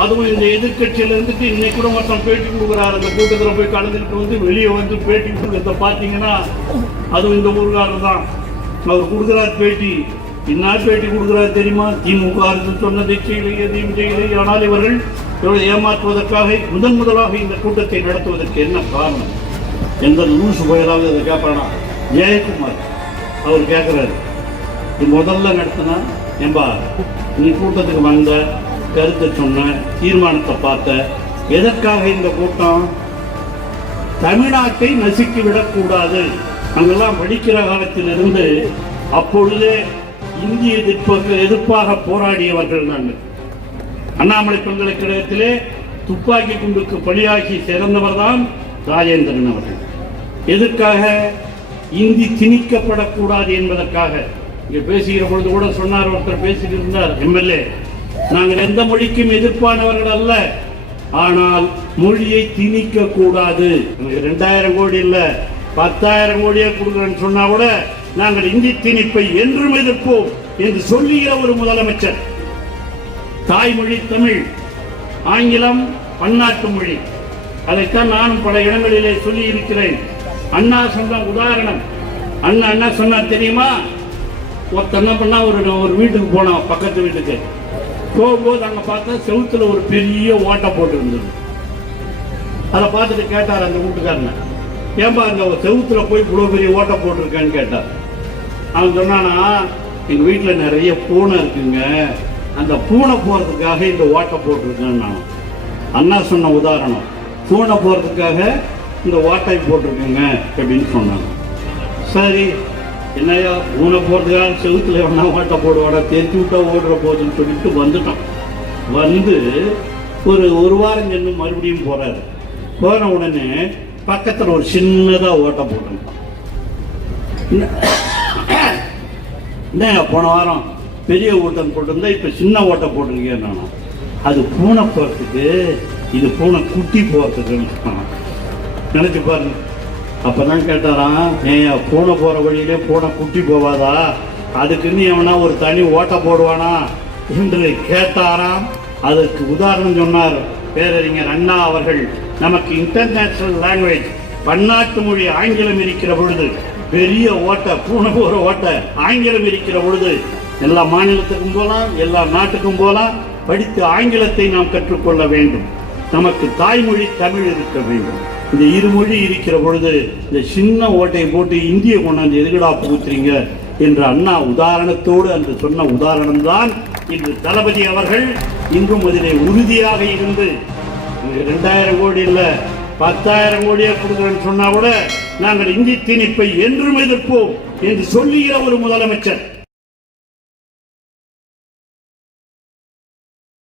அதுவும் இந்த எதிர்கட்சியில இருந்துட்டு இன்னைக்கு கூட மொத்தம் பேட்டி கொடுக்குறாரு. அந்த கூட்டத்தில் போய் கலந்துக்கிட்டு வந்து வெளியே வந்து பேட்டி கொடுக்கறத பார்த்தீங்கன்னா அதுவும் இந்த ஊர்காரர் தான். அவர் கொடுக்குறார் பேட்டி. என்ன பேட்டி கொடுக்குறாரு தெரியுமா? திமுக அரசு சொன்னதை செய்யலை, எதையும் செய்யலை. ஆனால் இவர்கள் ஏமாற்றுவதற்காக முதலாக இந்த கூட்டத்தை நடத்துவதற்கு என்ன காரணம்? எந்த லூசு போயலாவது அதை கேட்பானா? ஜெயக்குமார் அவர் கேட்குறாரு, முதல்ல நடத்தினா ஏம்பா நீ கூட்டத்துக்கு வந்த, கருத்தை சொன்ன, தீர்மானத்தை பார்த்த, எதற்காக இந்த கூட்டம்? தமிழ்நாட்டை நசுக்கி விடக்கூடாது. அங்கெல்லாம் படிக்கிற காலத்திலிருந்து அப்பொழுதே இந்திய எதிர்ப்பாக போராடியவர்கள் நாங்கள். அண்ணாமலை பல்கலைக்கழகத்திலே துப்பாக்கி குண்டுக்கு பலியாகி சிறந்தவர் தான் ராஜேந்திரன் அவர்கள். எதற்காக? இந்தி திணிக்கப்படக்கூடாது என்பதற்காக. இங்கே பேசுகிற பொழுது கூட சொன்னார், ஒருத்தர் பேசிட்டு இருந்தார், எம்எல்ஏ, நாங்கள் எந்த மொழிக்கும் எதிர்ப்பானவர்கள் அல்ல, ஆனால் மொழியை திணிக்க கூடாது. 2000 கோடி இல்ல 10,000 கோடியே கொடுக்குறேன்னு சொன்னா கூட நாங்கள் இந்தி திணிப்பை என்றும் எதிர்ப்போம் என்று சொல்லுகிற ஒரு முதலமைச்சர். தாய்மொழி தமிழ், ஆங்கிலம் பன்னாட்டு மொழி. அதைத்தான் நானும் பல இடங்களிலே சொல்லி இருக்கிறேன். அண்ணா சொன்ன உதாரணம். அண்ணா சொன்னார் தெரியுமா? ஒருத்தர் என்ன பண்ணா, ஒரு வீட்டுக்கு போனான், பக்கத்து வீட்டுக்கு போகும்போது அங்கே பார்த்தா செவுத்துல ஒரு பெரிய ஓட்டை போட்டு இருந்தது. அதை பார்த்துட்டு கேட்டார் அந்த வீட்டுக்காரனை, ஏன்பா அந்த செவுத்துல போய் இவ்வளோ பெரிய ஓட்டை போட்டிருக்கேன்னு கேட்டார். அவன் சொன்னானா, எங்கள் வீட்டில் நிறைய பூனை இருக்குங்க, அந்த பூனை போகிறதுக்காக இந்த ஓட்டை போட்டிருக்கேன்னு. நான் அண்ணா சொன்ன உதாரணம், பூனை போகிறதுக்காக இந்த ஓட்டை போட்டிருக்கேங்க அப்படின்னு சொன்னாங்க. சரி, என்னையா பூனை போகிறதுக்காக செவுத்துல வேணா ஓட்டை போடுவாடா, தேர்ச்சி விட்டா ஓடுற போதுன்னு சொல்லிட்டு வந்துட்டோம். வந்து ஒரு வாரம் சென்று மறுபடியும் போகிறாரு. போன உடனே பக்கத்தில் ஒரு சின்னதாக ஓட்டை போட்டுருந்தான். என்ன போன வாரம் பெரிய ஓட்டம் போட்டிருந்தா இப்போ சின்ன ஓட்டை போட்டிருக்கேன். நான் அது பூனை போகிறதுக்கு, இது பூனை குட்டி போகிறதுக்குன்னு நினச்சி பாருங்க. அப்போ தான் கேட்டாராம், ஏன் பூனை போகிற வழியிலே பூனை குட்டி போவாதா, அதுக்குன்னு எவனா ஒரு தனி ஓட்டை போடுவானா என்று கேட்டாராம். அதற்கு உதாரணம் சொன்னார் பேரறிஞர் அண்ணா அவர்கள். நமக்கு இன்டர்நேஷனல் லாங்குவேஜ் பன்னாட்டு மொழி ஆங்கிலம் இருக்கிற பொழுது, பெரிய ஓட்டை பூனை போகிற ஓட்டை ஆங்கிலம் இருக்கிற பொழுது எல்லா மாநிலத்துக்கும் போகலாம், எல்லா நாட்டுக்கும் போகலாம். படித்து ஆங்கிலத்தை நாம் கற்றுக்கொள்ள வேண்டும். நமக்கு தாய்மொழி தமிழ் இருக்க வேண்டும். இந்த இருமொழி இருக்கிற பொழுது இந்த சின்ன ஓட்டையை போட்டு இந்திய கொண்டாந்து எதுகடா புகுத்துறீங்க என்ற அண்ணா உதாரணத்தோடு அன்று சொன்ன உதாரணம் தான் இன்று தளபதி அவர்கள் இன்றும் அதிலே உறுதியாக இருந்து 2000 கோடி இல்ல 10,000 கோடியே கொடுக்குறேன்னு சொன்னா கூட நாங்கள் இந்தி திணிப்பை என்றும் எதிர்ப்போம் என்று சொல்லுகிற ஒரு முதலமைச்சர்.